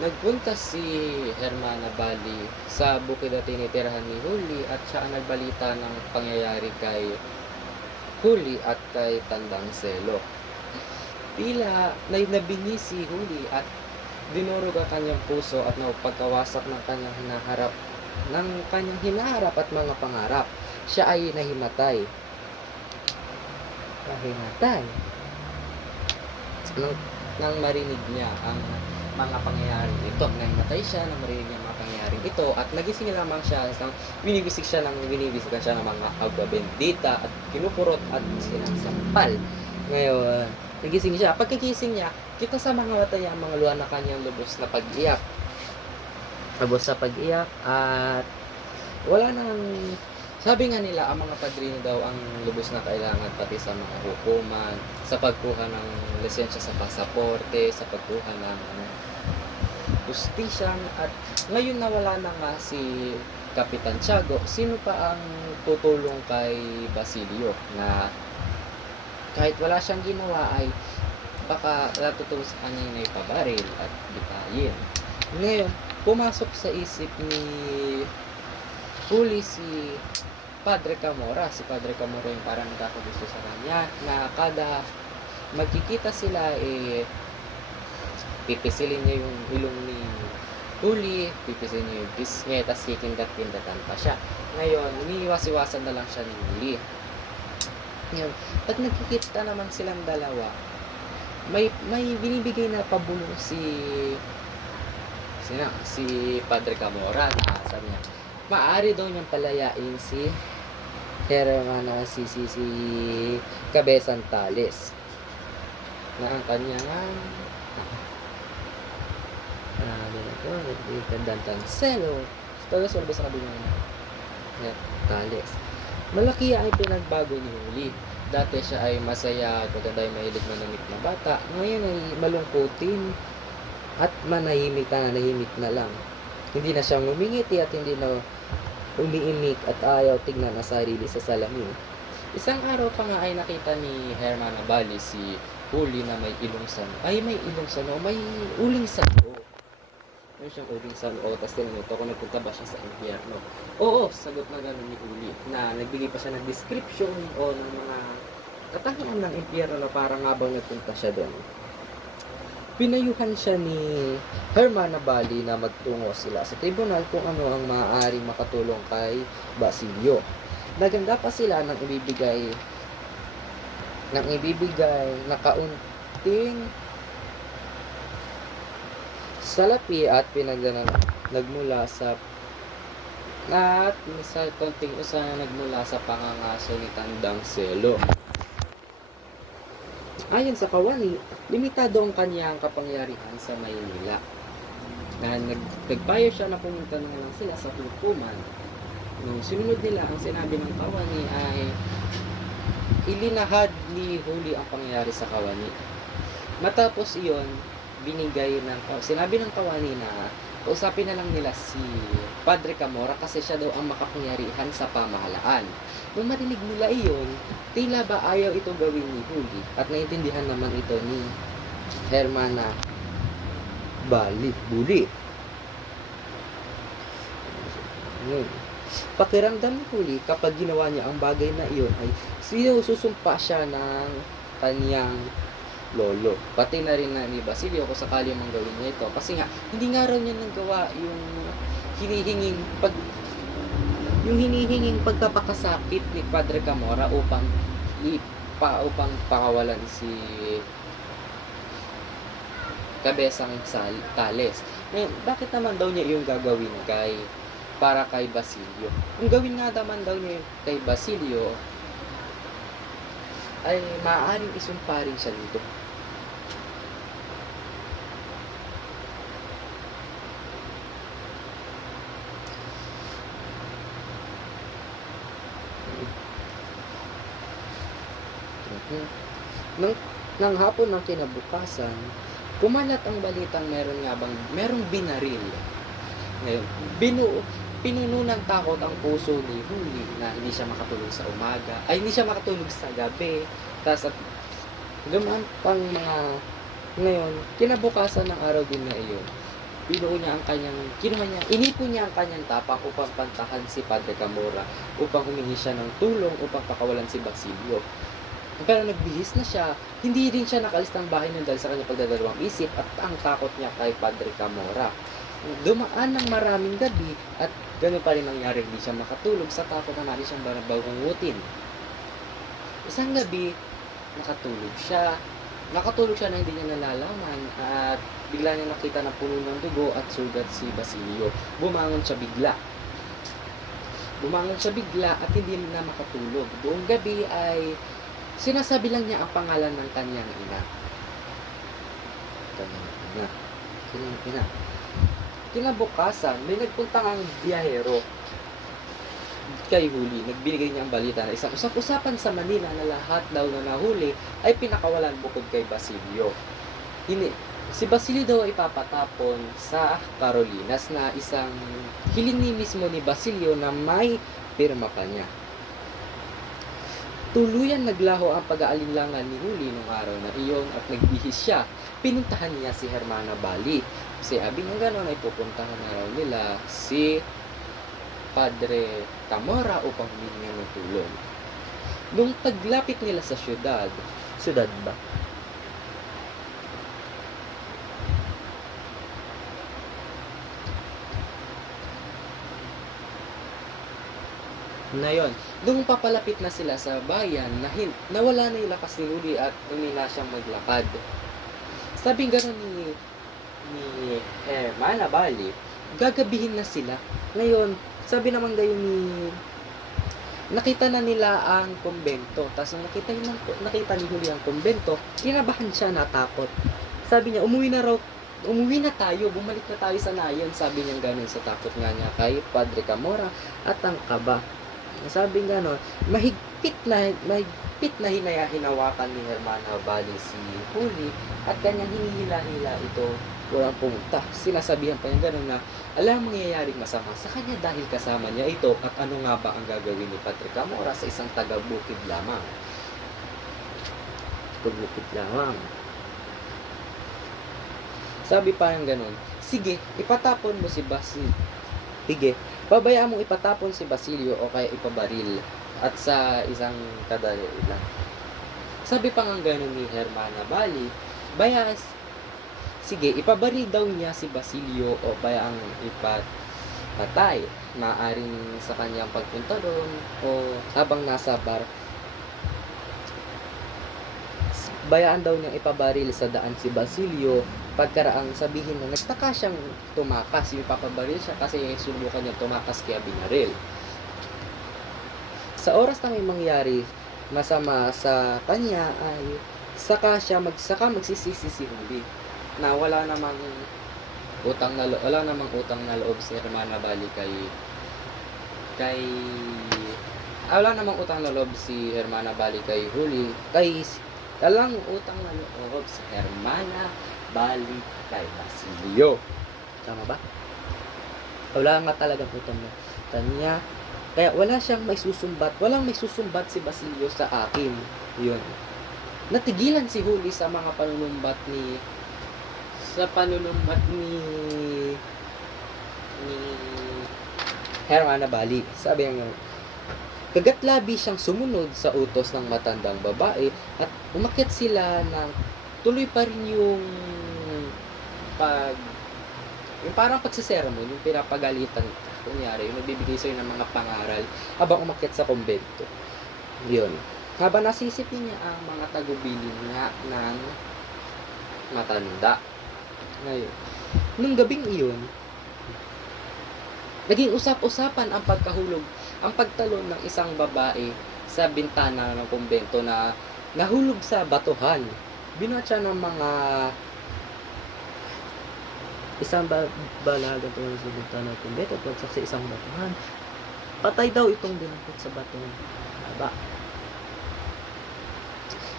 Nagpunta si Hermana Bali sa bukid na tinitirahan ni Huli at siya ang nagbalita ng pangyayari kay Huli at kay Tandang Selo. Tila nabingi si Huli at dinurog ang kanyang puso at napagkawasak ng kanyang hinaharap at mga pangarap. Siya ay nahimatay. Nang marinig niya ang mga pangyayari ito. Nahimatay siya nang marinig niya ang mga pangyayari ito at nagising lamang siya binibisikan siya ng mga agwa bendita at kinupurot at sinasampal. Ngayon, nagising siya. Pagkagising niya, kita sa mga mata niya ang mga luha na kanyang lubos na pag-iyak. At wala nang, sabi nga nila, ang mga padrino daw ang lubos na kailangan pati sa mga hukuman, sa pagkuha ng lisensya sa pasaporte, sa pagkuha ng justisya. At ngayon nawala na nga si Kapitan Tiago, sino pa ang tutulong kay Basilio na kahit wala siyang ginawa ay baka natutulong sa kanya na ipabaril at bitayin. Ngayon, pumasok sa isip ni Huli si Padre Camora. Si Padre Camora yung parang nagkakagusto sa kanya na kada magkikita sila pipisilin niya yung ilong ni Huli, pipisilin niya yung pisngi, tas kikindat-kindatan pa siya. Ngayon, iniiwas-iwasan na lang siya ni Huli. Ngayon, pag nagkikita naman silang dalawa, may binibigay na pabulong si Padre Camora na sabi niya, maaari daw niyang palayain si Hermana si Cabezang Tales na ang kanyang Tandang Selo Tales wala ba sa kabila niya Tales. Malaki ay pinagbago ni Huli. Dati siya ay masaya at maganda ay mahilig manamit na bata. Ngayon ay malungkutin at manahimik na lang. Hindi na siya ngumingiti at hindi na umiimik at ayaw tignan ang sarili sa salamin. Isang araw pa nga ay nakita ni Hermana Bali si Huli na may uling sa noo. May siyang uling sa noo. Tapos tinanong ito kung nagpunta ba siya sa impyerno. Oo, sagot na gano'n ni Huli na nagbigay pa siya ng description o ng mga katangian ng impyerno na parang habang nagpunta siya doon. Pinayuhan siya ni Hermana Bali na magtungo sila sa tribunal kung ano ang maaaring makatulong kay Basilio. Naganda pa sila ng ibibigay na kaunting salapi at pinagdala nagmula sa pangangaso ni Tandang Selo. Ayon sa kawani, limitado ang kanyang kapangyarihan sa Maynila. Na nagpayo siya na pumunta na lang sila sa hukuman. Nung sinunod nila, ang sinabi ng kawani ay ilinahad ni Huli ang pangyayari sa kawani. Matapos iyon, sinabi ng kawani na kausapin na lang nila si Padre Camora kasi siya daw ang makapangyarihan sa pamahalaan. Nung marinig nila iyon, tila ba ayaw ito gawin ni Huli at naintindihan naman ito ni Hermana Bali. Pakiramdam ni Huli kapag ginawa niya ang bagay na iyon ay susumpa siya ng kanyang lolo. Pati na rin na ni Basilio kung sakali mang gawin niya ito. Kasi nga, hindi nga raw niya nagawa yung hinihinging pagpapakasakit ni Padre Camora upang pakawalan si Cabezang Tales. Ngayon, bakit naman daw niya yung gagawin para kay Basilio? Kung gawin nga naman daw niya kay Basilio, ay maaaring isumpa rin siya dito. Nang hapon ng kinabukasan, kumalat ang balitang merong binaril. Ngayon, pinuno ng takot ang puso ni Huli na hindi siya makatulog sa umaga, ay hindi siya makatulog sa gabi. Tapos at gumaan pang mga Ngayon, kinabukasan ng araw din na iyon, inipon niya ang kanyang tapang upang pantahan si Padre Camorra upang humingi siya ng tulong upang pakawalan si Basilio. Pero nagbihis na siya, hindi rin siya nakalis ng bahay nun dahil sa kanyang pagdadalawang isip at ang takot niya kay Padre Camorra. Dumaan ng maraming gabi at ganoon pa rin nangyari, hindi siya makatulog sa takot na natin siyang bangungutin. Isang gabi, nakatulog siya na hindi niya nalalaman at bigla niya nakita ng puno ng dugo at sugat si Basilio. Bumangon siya bigla at hindi na makatulog. Buong gabi ay sinasabi lang niya ang pangalan ng kanyang ina. Kinabukasan, may nagpuntang ang biyahero kay Huli. Nagbigay niya ang balita na isang usap-usapan sa Manila na lahat daw na nahuli ay pinakawalan bukod kay Basilio. Si Basilio daw ay ipapatapon sa Carolinas na isang hiling mismo ni Basilio na may pirma pa niya. Tuluyan naglaho ang pag-aalinlangan ni Huli nung araw na iyon at nagbihis siya. Pinuntahan niya si Germana Bali. Sabi ng gano'n ay pupuntahan na raw nila si Padre Camorra upang humingi ng tulong. Nung paglapit nila sa syudad ba? Na yon. Nung papalapit na sila sa bayan, nawala na yung lakas ni Huli at umina siyang maglakad. Sabi gano'n ni Germana Bali, gagabihin na sila. Ngayon, sabi naman gayon nakita na nila ang kumbento. Tapos nung nakita ni Huli ang kumbento, kinabahan siya, natakot. Sabi niya, umuwi na tayo, bumalik na tayo sa nayon. Sabi niya gano'n sa takot nga niya kay Padre Camorra at ang kaba. Sabi gano'n, mahigpit na hinawakan ni Germana Bali si Huli at kanyang hinihila-hila ito walang pumunta. Sinasabihan pa niya gano'n na alam mangyayaring masama sa kanya dahil kasama niya ito at ano nga ba ang gagawin ni Padre Camorra sa isang taga-bukid lamang. Sabi pa niya gano'n, sige, ipatapon mo si Basilio. Sige, pabayaan mong ipatapon si Basilio o kaya ipabaril at sa isang kadali lang. Sabi pa nga gano'n ni Germana Bali, sige, ipabaril daw niya si Basilio o bayaang ipatay. Maaring sa kanyang pagpunta doon o habang nasa bar, bayaan daw niyang ipabaril sa daan si Basilio. Pagkaraang sabihin na nagtaka siyang tumakas, yung ipapabaril siya kasi subukan niya tumakas kaya binaril. Sa oras na may mangyari masama sa kanya ay saka magsisisi si Huli na wala namang utang na loob si Germana Bali kay Huli. Walang utang na loob si Germana Bali kay Basilio. Tama ba? Wala nga talagang utang na kanya. Kaya walang may susumbat si Basilio sa akin. Yun. Natigilan si Huli sa mga panunumbat ni Germana Bali. Sabi niya, kagatlabi siyang sumunod sa utos ng matandang babae at umakyat sila ng tuloy pa rin yung parang pagsisermon, yung pinapagalitan, kunyari, yung nagbibigay sa'yo ng mga pangaral habang umakyat sa kumbento. Yun. Habang nasisipin niya ang mga tagubilin nga ng matanda. Ngayon, nung gabing iyon, naging usap-usapan ang pagtalon ng isang babae sa bintana ng kumbento na nahulog sa batuhan. Binuhat siya ng mga isang balaga tungkol sa bintana ng kumbento at pagsak sa isang batuhan. Patay daw itong dinapot sa batong haba.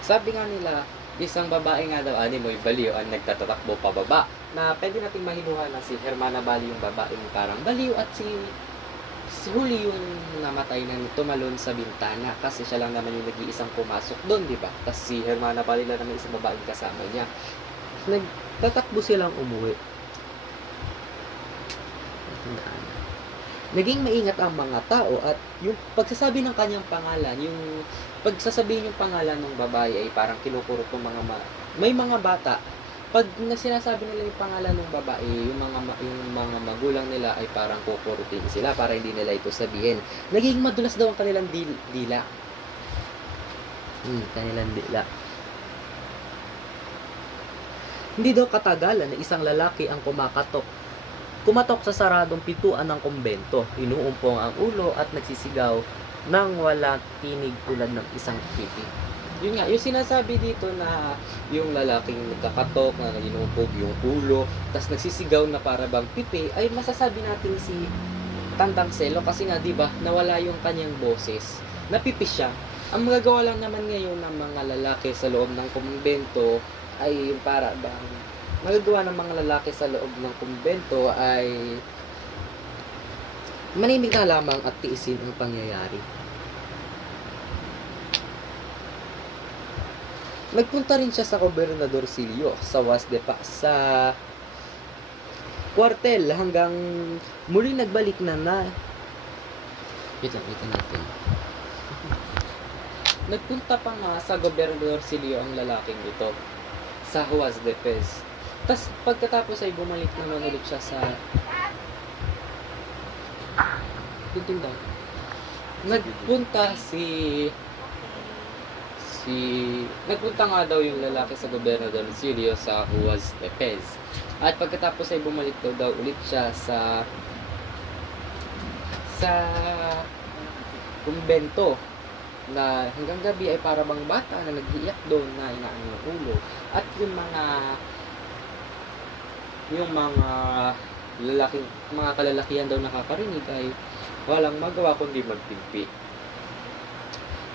Sabi nga nila, isang babae nga daw, mo'y baliw ang nagtatatakbo pababa, na pwede nating mahinuha na si Germana Bali yung babaeng parang baliw at si Huli yung namatay na tumalon sa bintana kasi siya lang naman yung nag-iisang pumasok doon, di ba? Tapos si Germana Bali lang naman isang babaeng kasama niya. Nagtatakbo silang umuwi. Tandaan. Naging maingat ang mga tao at yung pagsasabi ng kanyang pangalan, yung pagsasabihin yung pangalan ng babae ay parang kinukurot ng may mga bata. Pag sinasabi nila yung pangalan ng babae, yung mga magulang nila ay parang kukurutin sila para hindi nila ito sabihin. Naging madulas daw ang kanilang dila. Kanilang dila. Hindi daw katagalan na isang lalaki ang kumatok sa saradong pintuan ng kumbento. Inuumpong ang ulo at nagsisigaw nang wala tinig tulad ng isang pipi. Yun nga, yung sinasabi dito na yung lalaking nagkakatok, na inuumpog yung ulo, tas nagsisigaw na para bang pipi, ay masasabi natin si Tandang Selo kasi nga 'di ba, nawala yung kanyang boses. Napipi siya. Ang magagawa lang naman ngayon ng mga lalaki sa loob ng kumbento ay yung para bang magagawa ng mga lalaki sa loob ng kumbento ay manimik na lamang at tiisin ang pangyayari. Nagpunta rin siya sa Gobernador Silio sa sa kwartel hanggang muli nagbalik na ito natin. Nagpunta pa nga sa Gobernador Silio ang lalaking ito sa Huas de Pez. Tas pagkatapos ay bumalik naman ulit siya sa Tintinda. Nagpunta nga daw yung lalaki sa Gobernador Silio sa Huas de Pez. At pagkatapos ay bumalik daw ulit siya sa kumbento na hanggang gabi ay para bang bata na naghiiyak doon na inaano ng ulo. At yung mga kalalakihan daw nakakarinig ay walang magawa kundi magtimpi.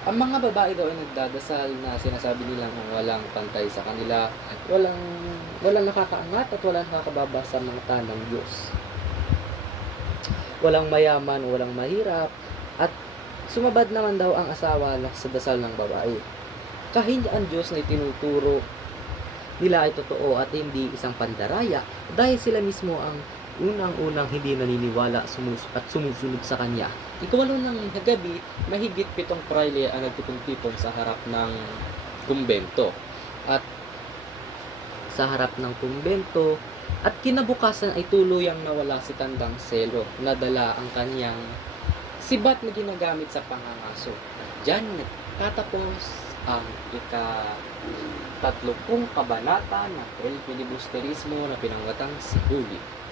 Ang mga babae daw ay nagdadasal na sinasabi nilang walang pantay sa kanila, walang nakakaangat at walang nakakababa sa mata ng Diyos. Walang mayaman, walang mahirap, at sumabad naman daw ang asawa sa dasal ng babae. Kahit ang Diyos na itinuturo nila ay totoo at hindi isang pandaraya dahil sila mismo ang unang-unang hindi naniniwala at sumusunod sa kanya. Ikawalo ng gabi, mahigit 7 prayle ang nagtipon-tipon sa harap ng kumbento. At sa harap ng kumbento, at kinabukasan ay tuluyang nawala si Tandang Selo, nadala ang kanyang sibat na ginagamit sa pangangaso. Diyan nagtatapos ang ika-30 kabanata ng El Filibusterismo na pinanggatang si Huli.